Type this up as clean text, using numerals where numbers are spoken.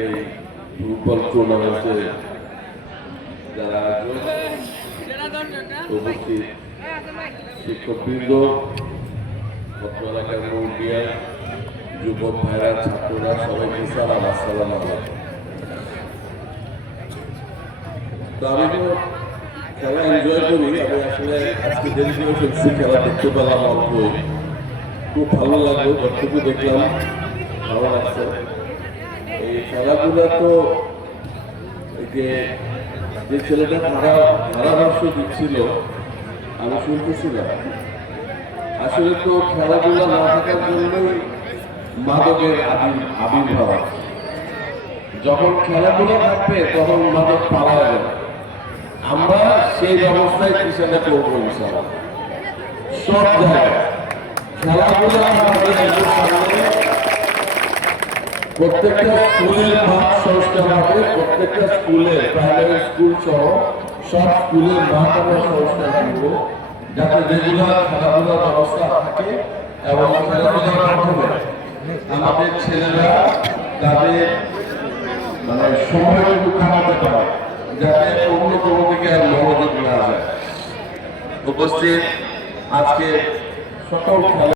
এই ফুটবল টুর্নামেন্টে যারা উপস্থিত শিক্ষকবৃন্দ, পত্র এলাকার মুরব্বিয়া, যুবক ভাইরা, ছাত্ররা, সবাইকে সালাম, আসসালামু আলাইকুম। তো আমি তো খেলা এনজয় করি। আমি আসলে আজকে দেরি করে ফেলছি, খেলা দেখতে পেলাম অল্প, খুব ভালো লাগলো। যতটুকু দেখলাম ভালো লাগছে। এই খেলাধুলা তো যে ছেলেটা ধারাভাষ্য দিচ্ছিল আমি শুনতেছিলাম, আসলে তো খেলাধুলা না থাকার জন্যই মাদকের আবির্ভাব। যখন খেলাধুলা থাকবে তখন মাদক পাওয়া যাবে। আমরা সেই ব্যবস্থায় পিছনে করবো ইনশাআল্লাহ। সব জায়গায় খেলাধুলা প্রত্যেকটা স্কুলের মাঠ সংস্কার হবে, প্রত্যেকটা স্কুলে, প্রাইমারি স্কুল সহ সব স্কুলের মাঠ আমরা সংস্কার করবো, যাতে রেগুলার খেলাধুলার ব্যবস্থা থাকে এবং খেলাধুলার মাধ্যমে আমাদের ছেলেরা তাদের সময়টুকু কাটাতে পারে, যাতে অন্য কোনো দিকে আর মনোযোগ না যায়। উপস্থিত আজকে সকল খেলা